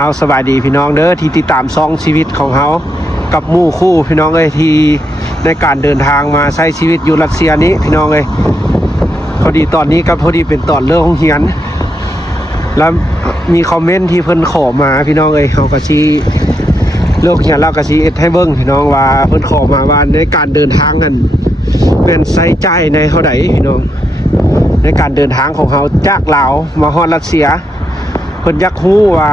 เอาสบายดีพี่น้องเด้อที่ติดตามซองชีวิตของเขากับหมู่คู่พี่น้องเอ้ยที่ในการเดินทางมาใช้ชีวิตอยู่รัสเซียนี้พี่น้องเอ้ยพอดีตอนนี้ก็พอดีเป็นตอนเรื่องของเฮียนแล้วมีคอมเมนต์ที่เพิ่นขอมาพี่น้องเอ้ยเขาก็ชี้เรื่องเฮียนเราก็ชี้เอ็ดให้เบิ่งพี่น้องว่าเพิ่นขอมาว่าในการเดินทางกันเป็นใช้จ่ายในเท่าใดพี่น้องในการเดินทางของเขาจากลาวมาฮอดรัสเซียเพิ่นอยากรู้ว่า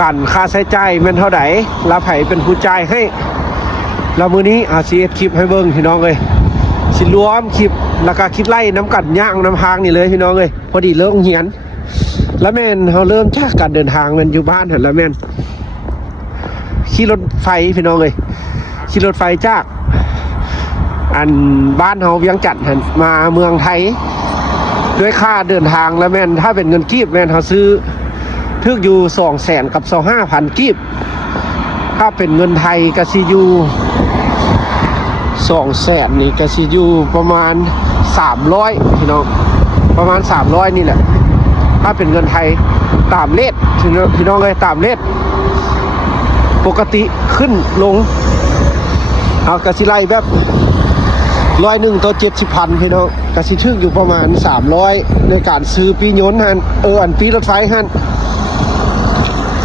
การค่าใช้จ่ายมันเท่าไหร่แล้วไผเป็นผู้จ่ายให้แล้วมื้อนี้สิเอ็ดคลิปให้เบิ่งพี่น้องเอ้ยสิรวมคลิปแล้วก็คิดไล่น้ำกัดย่างน้ำพางนี่เลยพี่น้องเอ้ยพอดีเลิกเฮียนแล้วแม่นเฮาเริ่มจากการเดินทางมันอยู่บ้านหั่นแล้วแม่นขี่รถไฟพี่น้องเอ้ยขี่รถไฟจากอันบ้านเฮาเวียงจันทน์หั่นมาเมืองไทยด้วยค่าเดินทางแล้วแม่นถ้าเป็นเงินกีบแม่นเฮาซื้อทึกอยู่200,000กับ25,000กีบถ้าเป็นเงินไทยก็สิอยู่200,000นี่ก็สิอยู่ประมาณ300พี่น้องประมาณ300นี่แหละถ้าเป็นเงินไทยตามเลทพี่น้องเอ้ยตามเลทปกติขึ้นลงเอาก็สิไล่แบบ101ต่อ70,000พี่น้องก็สิถึงอยู่ประมาณ300ในการซื้อปียนต์หั่นอันปีรถไฟหั่น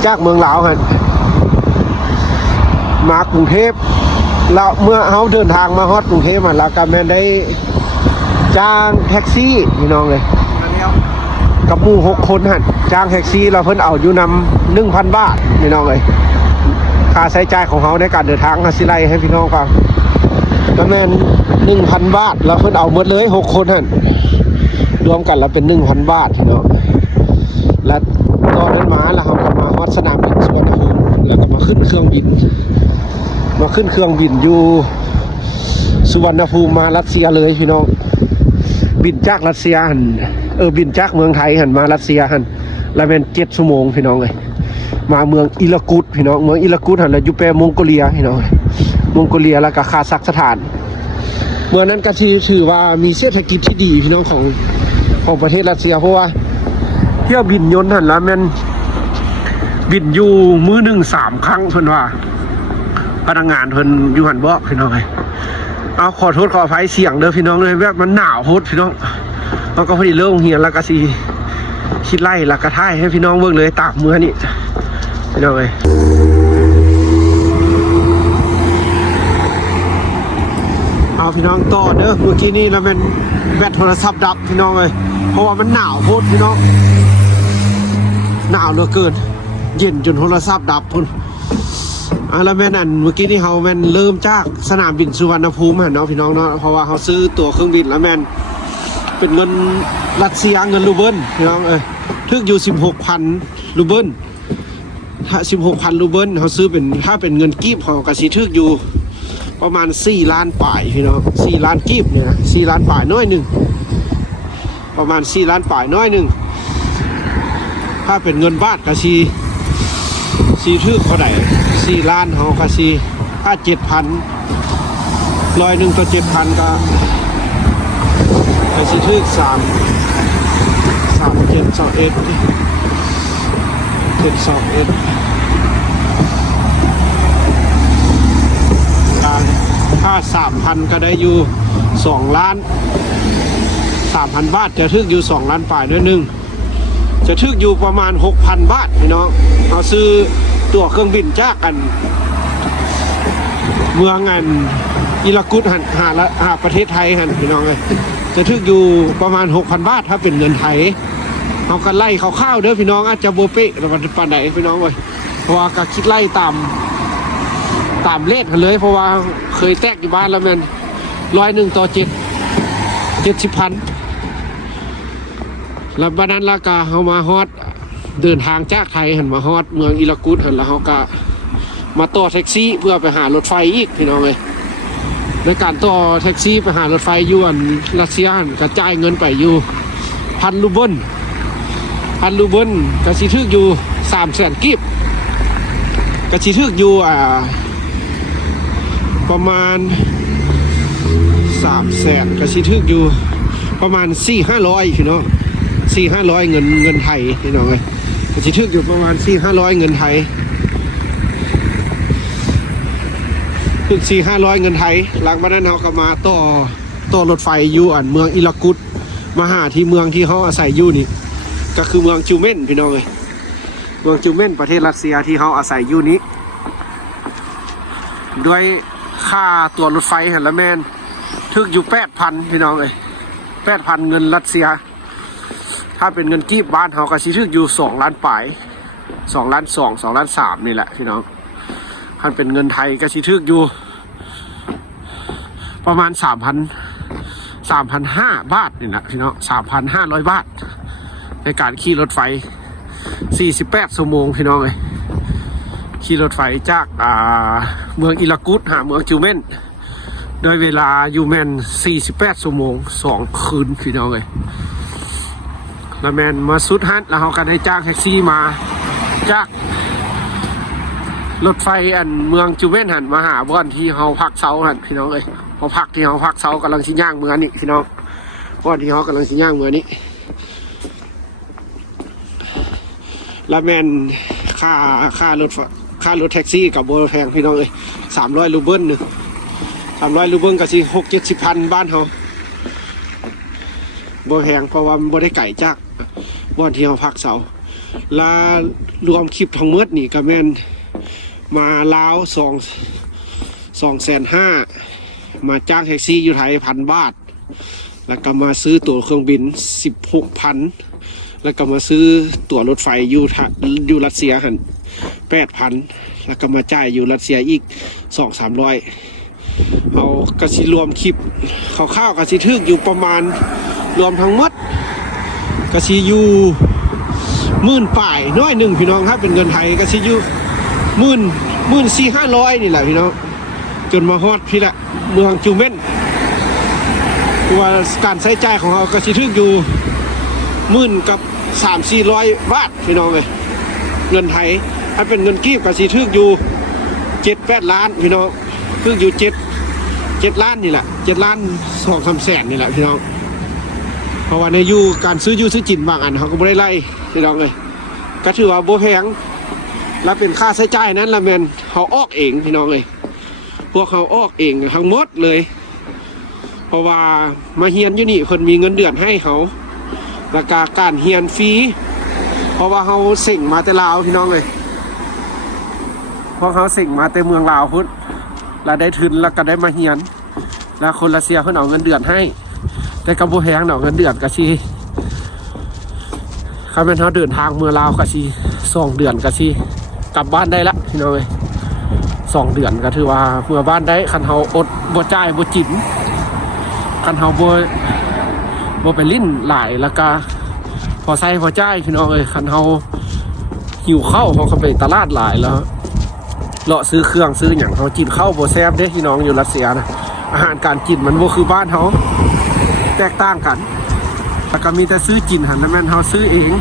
จากเมืองลาวหั่นมากรุงเทพแล้วเมื่อเฮาเดินทางมาฮอดกรุงเทพแล้วก็แม่นได้จ้างแท็กซี่พี่น้องเลยกับหมู่6คนหั่นจ้างแท็กซี่แล้วเพิ่นเอาอยู่นำ 1,000 บาทพี่น้องเลยค่าใช้จ่ายของเฮาในการเดินทางสิไล่ให้พี่น้องฟังก็แม่น 1,000 บาทแล้วเพิ่นเอาหมดเลย6คนหั่นรวมกันแล้วเป็น 1,000 บาทพี่น้องและตอนนั้นมาแล้วเฮาก็มาฮอดสนามบินสุวรรณภูมิแล้วก็มาขึ้นเครื่องบินอยู่สุวรรณภูมิมารัสเซียเลยพี่น้องบินจากรัสเซียหั่นบินจากเมืองไทยหั่นมารัสเซียหั่นแล้วเป็น7 ชั่วโมงพี่น้องเอ้ยมาเมืองอิลากุตพี่น้องเมืองอิลากุตหั่นแล้วอยู่แปมองโกเลียพี่น้องมองโกเลียแล้วก็คาซัคสถานเมื่อนั้นก็ถือว่ามีเศรษฐกิจที่ดีพี่น้องของประเทศรัสเซียเพราะว่าเที่ยวบินยนต์หั่นแล้วแม่นบินอยู่มื้อหนึ่ง3 ครั้งเพิ่นว่าพนักงานเพิ่นอยู่หั่นบ่พี่น้องเอ้ยเอาขอโทษขออภัยเสียงเด้อพี่น้องเลยแบบมันหนาวโพดพี่น้องเราก็พอดีเริ่มเฮียนแล้วก็สิคิดไล่แล้วก็ถ่ายให้พี่น้องเบิ่งเลยตากมื้อนี่พี่น้องเอ้ยเอาพี่น้องต่อเด้อเมื่อกี้นี่เราเป็นแบตโทรศัพท์ดับพี่น้องเลยเพราะว่ามันหนาวโพดพี่น้องหนาวเหลือเกินเย็นจนโทรศัพท์ดับพุ่นแล้วแม่นั่นเมื่อกี้นี่เขาแม่นเริ่มจากสนามบินสุวรรณภูมิเนาะพี่น้องเนาะเพราะว่าเขาซื้อตั๋วเครื่องบินแล้วแม่นเป็นเงินรัสเซียเงินรูเบิลพี่น้องทึกอยู่ 16,000 รูเบิลถ้า 16,000 รูเบิลเขาซื้อเป็นถ้าเป็นเงินกีบเขาก็สิทึกอยู่ประมาณ4 ล้านป่ายพี่น้อง4 ล้านกีบเนี่ยนะ4 ล้านป่ายน้อยหนึ่งประมาณ4 ล้านป่ายน้อยหนึ่งถ้าเป็นเงินบาทก็สีทึกเท่าไหร่4 ล้านเขาก็ถ้า 7,000 100ต่อ 7,000ก็สีทึกถ้า 3,000 ก็ได้อยู่2 ล้าน 3,000 บาทจะทึกอยู่2 ล้านป่ายด้วยนึงจะทึกอยู่ประมาณ 6,000 บาทพี่น้องเอาซื้อตั๋วเครื่องบินจากกันเมืองอิลากุตหาประเทศไทยพี่น้องเลยจะทึกอยู่ประมาณ 6,000 บาทถ้าเป็นเงินไทยเอากันไล่ข้าวๆเด้อพี่น้องอาจจะโบเป๊ะหรือปานไหนพี่น้องเลยเพราะว่าก็คิดไล่ตามเลขกันเลยเพราะว่าเคยแตกอยู่บ้านแล้วมัน101ต่อ70,000แล้วบ้านนั้นละกาเขามาฮอดเดินทางจากไทยหันมาฮอดเมืองอิลากุตหันแล้วเขาก็มาต่อแท็กซี่เพื่อไปหารถไฟอีกพี่น้องเลยในการต่อแท็กซี่ไปหารถไฟอยู่รัสเซียหันกระจายเงินไปอยู่1,000 รูเบิลกระสีทึกอยู่300,000 กีบกระสีทึกอยู่ประมาณ300,000กระสีทึกอยู่ประมาณ400-500พี่น้อง400-500เงินไทยพี่น้องเลย จะถึกอยู่ประมาณ400-500เงินไทยถึก400-500เงินไทยหลังจากนั้นเขาก็มาต่อรถไฟอยู่อันเมืองอิลากุตมาหาที่เมืองที่เขาอาศัยอยู่นี่ก็คือเมืองจิวเมนพี่น้องเลยเมืองจิวเมนประเทศรัสเซียที่เขาอาศัยอยู่นี้ด้วยค่าตัวรถไฟเห็นแล้วแมนถึกอยู่8,000พี่น้องเลย8,000เงินรัสเซียถ้าเป็นเงินกีบบ้านเขาก็สิถึกอยู่2 ล้านปลาย2 ล้าน 2 2 ล้าน 3นี่แหละพี่น้องถ้าเป็นเงินไทยก็สิถึกอยู่ประมาณ3,500 บาทนี่แหละพี่น้อง3,500 บาทในการขี่รถไฟ48 ชั่วโมงพี่น้องเลยขี่รถไฟจากเมืองอิลากุตหาเมืองจิวเมนโดยเวลาอยู่แมน48 ชั่วโมง2 คืนพี่น้องเลยแล้วแมนมาสุดฮัทแล้วเขาก็ได้จ้างแท็กซี่มาจากรถไฟอันเมืองจิวเมนหันมาหาบ้านที่เขาพักเช้าหันพี่น้องเลยพอพักที่เขาพักเช้ากำลังชิ้นย่างเมืองนี่พี่น้องบ้านที่เขากำลังชิ้นย่างเมืองนี้แล้วแมนค่ารถแท็กซี่กับโบแพงพี่น้องเลย300 รูเบิลนึง300 รูเบิลก็สิ60-70 พันบ้านเขาโบแพงเพราะว่าโบได้ไก่จากบ้านที่เขาพักเช้าและรวมคลิปทั้งหมดนี่ก็แมนมาลาว250,000มาจ้างแท็กซี่อยู่ไทย1,000 บาทแล้วก็มาซื้อตั๋วเครื่องบิน16,000แล้วก็มาซื้อตั๋วรถไฟอยู่รัสเซียหัน8,000แล้วก็มาจ่ายอยู่รัสเซียอีก200-300เอากระสิรวมคลิปคร่าวๆกระสิถึกอยู่ประมาณรวมทั้งหมดกระสิอยู่10,000ป่ายน้อยหนึ่งพี่น้องครับเป็นเงินไทยกระสิอยู่14,500นี่แหละพี่น้องจนมาฮอดพี่ละเมืองจิวเมนว่าการใช้จ่ายของเรากระสิถึกอยู่10,000กับ300-400 บาทพี่น้องเลยเงินไทยถ้าเป็นเงินกีบกระสิถึกอยู่7-8 ล้านพี่น้องถึกอยู่7 ล้านนี่แหละ7 ล้าน 2-3 แสนนี่แหละพี่น้องเพราะว่าในอยู่การซื้อจินบางอันเขาก็ไม่ได้ไล่พี่น้องเลยก็ถือว่าโบแพงและเป็นค่าใช้จ่ายนั้นละแมนเขาออกเองพี่น้องเลยพวกเขาออกเองทั้งหมดเลยเพราะว่ามาเฮียนอยู่นี่เพิ่นมีเงินเดือนให้เขาแล้วก็การเฮียนฟรีเพราะว่าเขาเส่งมาแต่ลาวพี่น้องเลยเพราะเขาเส่งมาแต่เมืองลาวพุ่นแล้วได้ทุนแล้วก็ได้มาเฮียนแล้วคนรัสเซียเพิ่นเอาเงินเดือนให้แต่กับโบแพงเนาะเงินเดือนก็สิเขาเป็นเขาเดินทางเมืองลาวก็สิ2 เดือนก็สิกลับบ้านได้ละพี่น้องเลย2 เดือนก็ถือว่าเมื่อบ้านได้คันเขาอดบ่จ่ายบ่จิ๋มคันเขาบ่ไปลิ้นหลายแล้วก็พอใส่พอจ่ายพี่น้องเลยคันเขาหิวข้าวเขาไปตลาดหลายแล้วเลาะซื้อเครื่องซื้ออย่างเขากินข้าวบ่แซ่บเด้พี่น้องอยู่รัสเซียนะอาหารการกินมันบ่คือบ้านเขาแตกต่างกันแล้วก็มีแต่ซื้อกินหันนั่นแม่นเขาซื้อเอง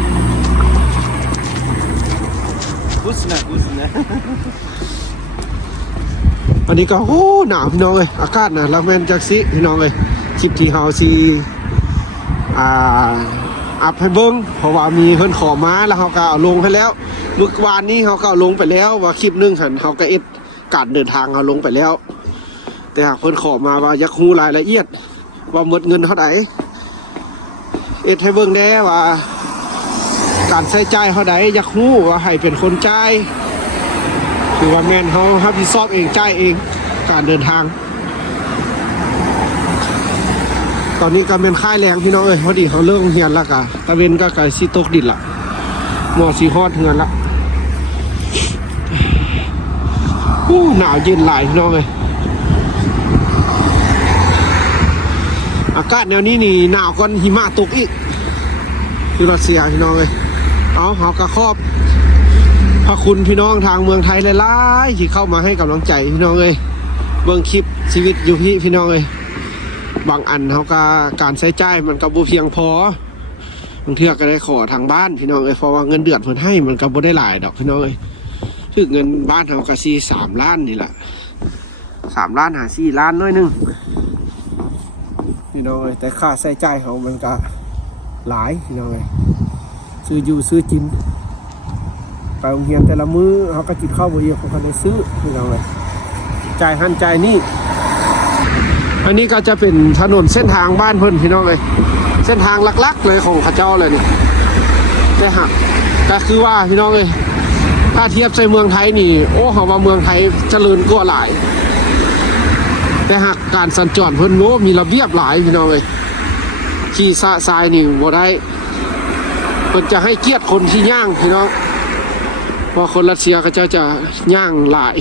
Вкусно. วันนี้ก็โอ้หนาวพี่น้องเลยอากาศนะแล้วแม่นจักสิพี่น้องเลยคลิปที่เขาซีอัพให้เบิ้งเพราะว่ามีเพิ่นขอมาแล้วเขาก็เอาลงให้แล้วเมื่อวานนี้เขาก็เอาลงไปแล้วว่าคลิปนึงหันเขาก็การเดินทางเขาลงไปแล้วแต่หากเพิ่นขอมาว่าอยากรู้รายละเอียดว่าหมดเงินเท่าไหร่ให้เบิ้งแน่ว่าการใช้จ่ายเท่าไหร่อยากรู้ว่าให้เป็นคนจ่ายคือว่าแม่นเขารับผิดชอบเองจ่ายเองการเดินทางตอนนี้ก็เป็นค่ายแรงพี่น้องพอดีเขาเลิกเฮียนแล้วกะตะเวนก็ไก่ซีตกดินละหมอสีฮอดเฮือนละหนาวเย็นหลายพี่น้องอากาศแนวนี้นี่หนาวก่อนหิมะตกอีกคือรัสเซียพี่น้องเอาเขากระครอบพระคุณพี่น้องทางเมืองไทยหลายๆที่เข้ามาให้กำลังใจพี่น้องเบิ่งคลิปชีวิตอยู่พี่น้องบางอันเขาก็การใช้จ่ายมันก็บ่เพียงพอบางเทื่อก็ได้ขอทางบ้านพี่น้องเพราะว่าเงินเดือนเพิ่นให้มันก็บ่ได้หลายดอกพี่น้องถึงเงินบ้านเขาก็สิ3 ล้านนี่แหละ3 ล้านหา4 ล้านน้อยนึงพี่น้องแต่ค่าใช้จ่ายเขามันก็หลายพี่น้องซื้ออยู่ซื้อกิน ไปโรงเรียนแต่ละมื้อเขาก็กินข้าวบ่เยอะเขาก็ได้ซื้อพี่น้องเลยจ่ายหันจ่ายนี่อันนี้ก็จะเป็นถนนเส้นทางบ้านเพิ่นพี่น้องเลยเส้นทางหลักๆเลยของเขาเจ้าเลยนี่แต่หักก็คือว่าพี่น้องเลยถ้าเทียบใส่เมืองไทยนี่โอ้เขาว่าเมืองไทยเจริญกว่าหลายแต่หากการสัญจรเพิ่นโน้มีระเบียบหลายพี่น้องเลยขี่สะทรายนี่บ่ได้เพิ่นจะให้เกียรติคนที่ย่างพี่น้องเพราะคนรัสเซียก็จะย่างหลาย